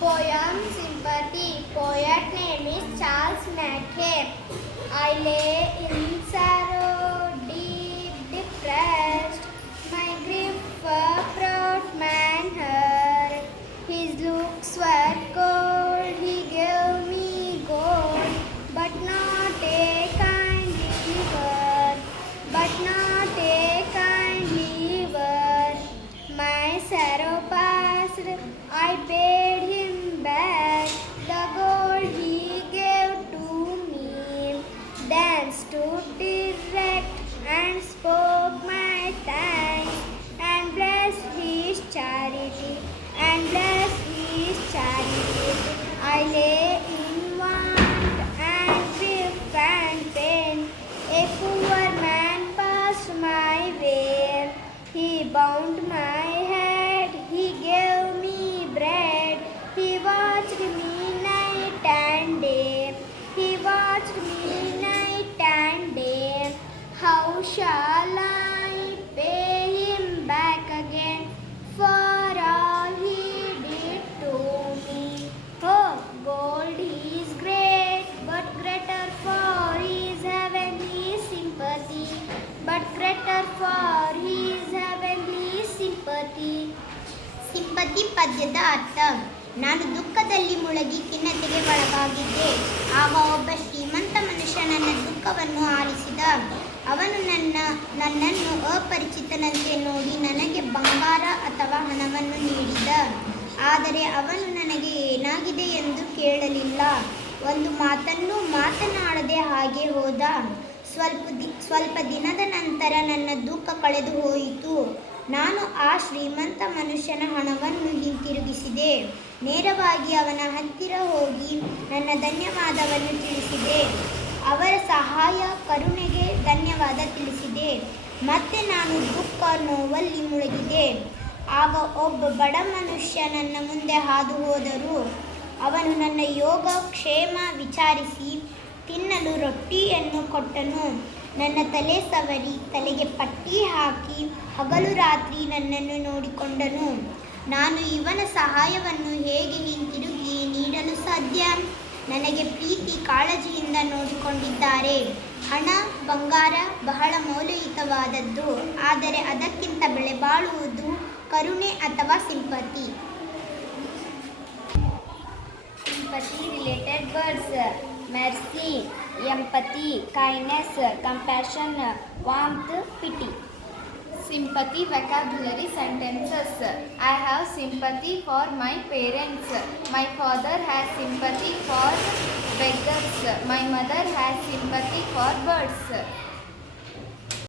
Poem Sympathy. Poet name is Charles Mackay. I lay in sorrow, deep depressed. My grief brought mine hurt. His looks were cold. He gave me gold, but not a kindly word. But not a kindly word. My sorrow passed. I paid him back the gold he gave to me. Then stood erect and spoke my thanks and blessed his charity and blessed his charity. I lay in want and grief and pain. A poor man passed my way. He bound my head. He gave me bread. He watched me night and day. He watched me night and day. How shall I pay him back again for all he did to me? Oh, gold is great, but greater for his heavenly sympathy. But greater for his heavenly sympathy. Sympathy ಪದ್ಯದ ಅರ್ಥ. ನಾನು ದುಃಖದಲ್ಲಿ ಮುಳುಗಿ ಖಿನ್ನತೆಗೆ ಒಳಗಾಗಿದ್ದೆ. ಆಗ ಒಬ್ಬ ಶ್ರೀಮಂತ ಮನುಷ್ಯ ನನ್ನ ದುಃಖವನ್ನು ಆಲಿಸಿದ. ಅವನು ನನ್ನನ್ನು ಅಪರಿಚಿತನಂತೆ ನೋಡಿ ನನಗೆ ಬಂಗಾರ ಅಥವಾ ಹಣವನ್ನು ನೀಡಿದ. ಆದರೆ ಅವನು ನನಗೆ ಏನಾಗಿದೆ ಎಂದು ಕೇಳಲಿಲ್ಲ. ಒಂದು ಮಾತನ್ನೂ ಮಾತನಾಡದೆ ಹಾಗೆ ಹೋದ. ಸ್ವಲ್ಪ ದಿನದ ನಂತರ ನನ್ನ ದುಃಖ ಕಳೆದು ಹೋಯಿತು. ನಾನು ಆ ಶ್ರೀಮಂತ ಮನುಷ್ಯನ ಹಣವನ್ನು ಹಿಂತಿರುಗಿಸಿದೆ. ನೇರವಾಗಿ ಅವನ ಹತ್ತಿರ ಹೋಗಿ ನನ್ನ ಧನ್ಯವಾದವನ್ನು ತಿಳಿಸಿದೆ. ಅವರ ಸಹಾಯ ಕರುಣೆಗೆ ಧನ್ಯವಾದ ತಿಳಿಸಿದೆ. ಮತ್ತೆ ನಾನು ದುಃಖ ನೋವಲ್ಲಿ ಮುಳುಗಿದೆ. ಆಗ ಒಬ್ಬ ಬಡ ಮನುಷ್ಯ ನನ್ನ ಮುಂದೆ ಹಾದು ಹೋದರು. ಅವನು ನನ್ನ ಯೋಗ ಕ್ಷೇಮ ವಿಚಾರಿಸಿ ತಿನ್ನಲು ರೊಟ್ಟಿಯನ್ನು ಕೊಟ್ಟನು. ನನ್ನ ತಲೆ ಸವರಿ ತಲೆಗೆ ಪಟ್ಟಿ ಹಾಕಿ ಹಗಲು ರಾತ್ರಿ ನನ್ನನ್ನು ನೋಡಿಕೊಂಡನು. ನಾನು ಇವನ ಸಹಾಯವನ್ನು ಹೇಗೆ ಹಿಂತಿರುಗಿ ನೀಡಲು ಸಾಧ್ಯ? ನನಗೆ ಪ್ರೀತಿ ಕಾಳಜಿಯಿಂದ ನೋಡಿಕೊಂಡಿದ್ದಾರೆ. ಹಣ ಬಂಗಾರ ಬಹಳ ಮೌಲ್ಯಯುತವಾದದ್ದು, ಆದರೆ ಅದಕ್ಕಿಂತ ಬೆಲೆಬಾಳುವುದು ಕರುಣೆ ಅಥವಾ sympathy. Sympathy related words: mercy, empathy, kindness, compassion, warmth, pity. Sympathy vocabulary sentences. I have sympathy for my parents. My father has sympathy for beggars. My mother has sympathy for birds.